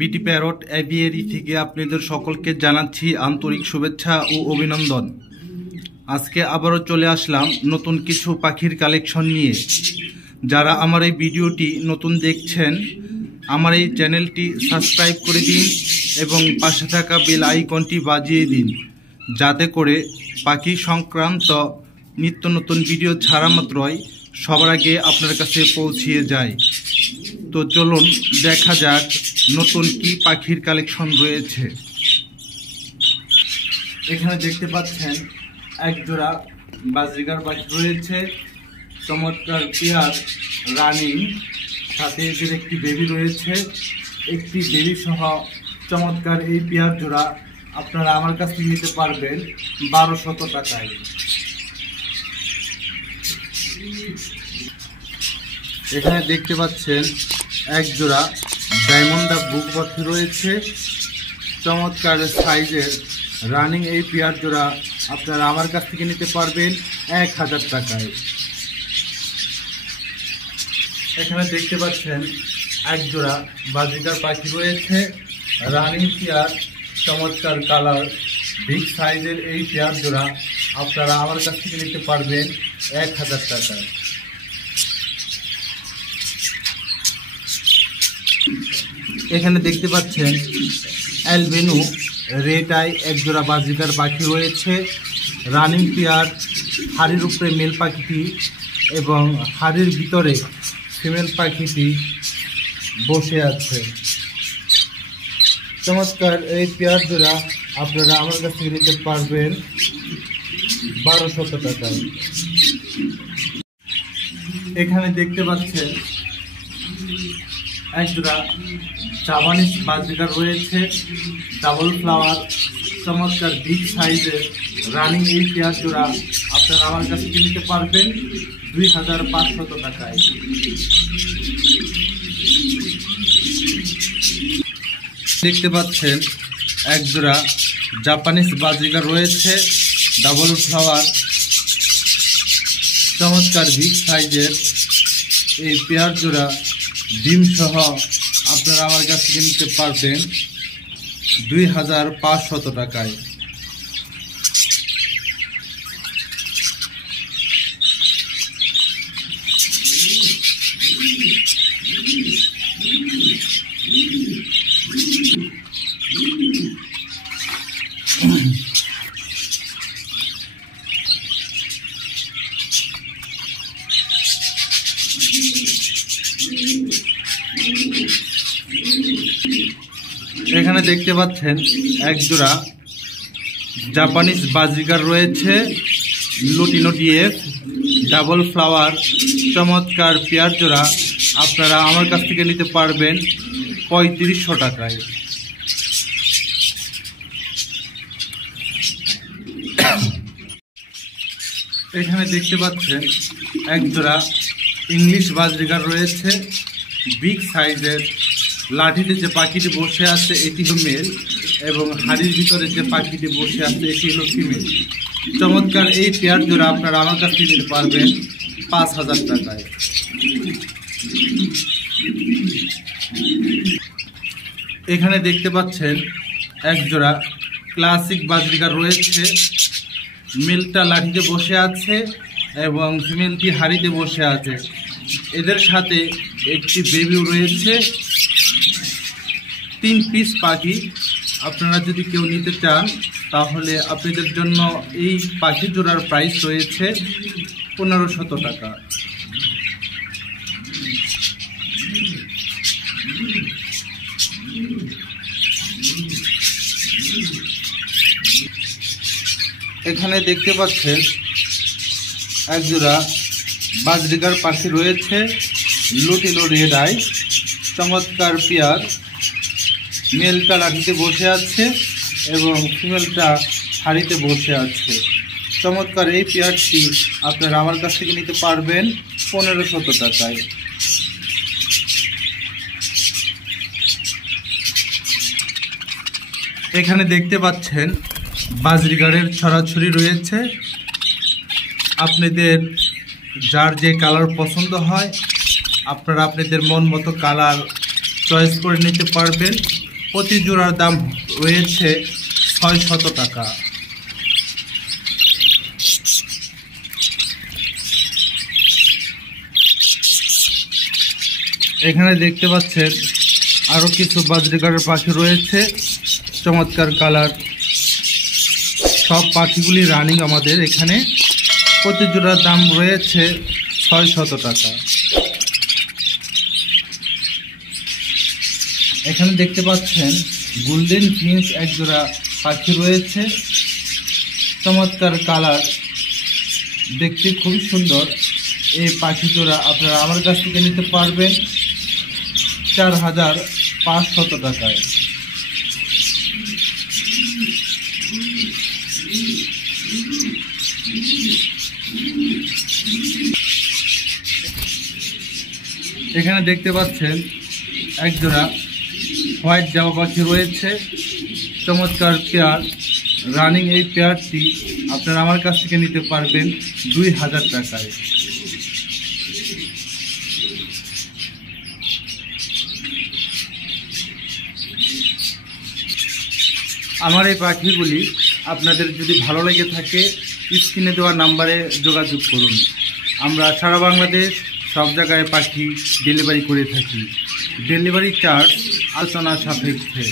বিটি parrot aviary থেকে আপনাদের সকলকে জানাচ্ছি আন্তরিক শুভেচ্ছা ও অভিনন্দন। আজকে আবারও চলে আসলাম নতুন কিছু পাখির কালেকশন নিয়ে। যারা আমার এই ভিডিওটি নতুন দেখছেন, আমার এই চ্যানেলটি সাবস্ক্রাইব করে দিন এবং পাশে থাকা বেল আইকনটি বাজিয়ে দিন, যাতে করে পাখি সংক্রান্ত নিত্য নতুন ভিডিও ছাড়া মাত্রই সবার আগে আপনার কাছে পৌঁছিয়ে যায়। তো চলুন দেখা যাক নতুন কি পাখির কালেকশন রয়েছে। এখানে দেখতে পাচ্ছেন একজোড়া বাজরিগার পাখি রয়েছে, চমৎকার পেয়ার রানিং, সাথে এদের একটি বেবি রয়েছে। একটি বেবি সহ চমৎকার এই পেয়ার জোড়া আপনারা আমার কাছ থেকে নিতে পারবেন 1200 টাকায়। এখানে দেখতে পাচ্ছেন একজোড়া ডায়মন্ড বুক পাখি রয়েছে, চমৎকার সাইজের রানিং এই পেয়ার জোড়া আপনারা আমার কাছ থেকে নিতে পারবেন 1000 টাকায়। এখানে দেখতে পাচ্ছেন একজোড়া বাজিকার পাখি রয়েছে, রানিং পেয়ার, চমৎকার কালার, বিগ সাইজের এই পেয়ার জোড়া আপনারা আমার কাছ থেকে নিতে পারবেন 1000 টাকায়। এখানে দেখতে পাচ্ছেন অ্যালবেনু রেড আই একজোড়া বাজিকার পাখি রয়েছে, রানিং পেয়ার, হাড়ির উপরে মেল পাখিটি এবং হাড়ির ভিতরে ফিমেল পাখিটি বসে আছে। চমৎকার এই পেয়ার জোড়া আপনারা আমার কাছ থেকে নিতে পারবেন 1200 টাকায়। এখানে দেখতে পাচ্ছেন একজোড়া জাপানিজ বাজিকার রয়েছে, ডাবল ফ্লাওয়ার, চমৎকার বিগ সাইজের রানিং এই পেয়ার জোড়া আপনারা আমার কাছ থেকে নিতে পারবেন 2500 টাকায়। দেখতে পাচ্ছেন একজোড়া জাপানিজ বাজিকার রয়েছে, ডাবল ফ্লাওয়ার, চমৎকার বিগ সাইজের এই পেয়ার জোড়া ডিম সহ আপনারা আমার কাছ থেকে নিতে পারবেন 2500 টাকায়। এখানে দেখতে পাচ্ছেন একজোড়া জাপানিজ বাজিকার রয়েছে, লুটিনো ডিএফ, ডাবল ফ্লাওয়ার, চমৎকার পেয়ার জোড়া আপনারা আমার কাছ থেকে নিতে পারবেন 3500 টাকায়। এখানে দেখতে পাচ্ছেন একজোড়া ইংলিশ বাজরিগার রয়েছে, বিগ সাইজের, লাঠিতে যে পাখিটি বসে আছে এটি হলো মেল এবং হাড়ির ভিতরে যে পাখিটি বসে আছে এটি হলো ফিমেল। চমৎকার এই পেয়ার জোড়া আপনারা আমার কাছ থেকে নিতে পারবেন 5000 টাকায়। এখানে দেখতে পাচ্ছেন একজোড়া ক্লাসিক বাজরিগার রয়েছে, মেলটা লাঠিতে বসে আছে এবং ফিমেলটি হাড়িতে বসে আছে। এদের সাথে একটি বেবিও রয়েছে। 3 পিস পাখি আপনারা যদি কেউ নিতে চান তাহলে আপনাদের জন্য এই পাখি জোড়ার প্রাইস রয়েছে 1500 টাকা। এখানে দেখতে পাচ্ছেন একজোড়া বাজরিগার পাখি রয়েছে, লুটিনো রেড আই, চমৎকার পেয়ার, মেলটা লাঠিতে বসে আছে এবং ফিমেলটা হাড়িতে বসে আছে। চমৎকার এই পেয়ারটি আপনারা আমার কাছ থেকে নিতে পারবেন 1500 টাকায়। এখানে দেখতে পাচ্ছেন বাজরিগারের ছড়াছড়ি রয়েছে। আপনাদের যার যে কালার পছন্দ হয় আপনারা আপনাদের মন মতো কালার চয়েস করে নিতে পারবেন। প্রতি জোড়ার দাম রয়েছে 600 টাকা। এখানে দেখতে পাচ্ছেন আরও কিছু বাজরিকারের পাখি রয়েছে, চমৎকার কালার। সব পাখিগুলি রানিং আমাদের এখানে। প্রতি জোড়ার দাম রয়েছে 600 টাকা। এখানে দেখতে পাচ্ছেন গোল্ডেন ফিঞ্চ এক জোড়া পাখি রয়েছে, চমৎকার কালার, দেখতে খুবই সুন্দর। এই পাখি জোড়া আপনারা আমার কাছ থেকে নিতে পারবেন 4500 টাকায়। এখানে দেখতে পাচ্ছেন এক জোড়া হোয়াইট জামা পাখি রয়েছে, চমৎকার পেয়ার, রানিং। এই পেয়ারটি আপনারা আমার কাছ থেকে নিতে পারবেন 2000 টাকায়। আমার এই পাখিগুলি আপনাদের যদি ভালো লেগে থাকে স্ক্রিনে দেওয়া নাম্বারে যোগাযোগ করুন। আমরা সারা বাংলাদেশ সব জায়গায় পাখি ডেলিভারি করে থাকি। ডেলিভারি চার্জ আলোচনা সাপেক্ষে।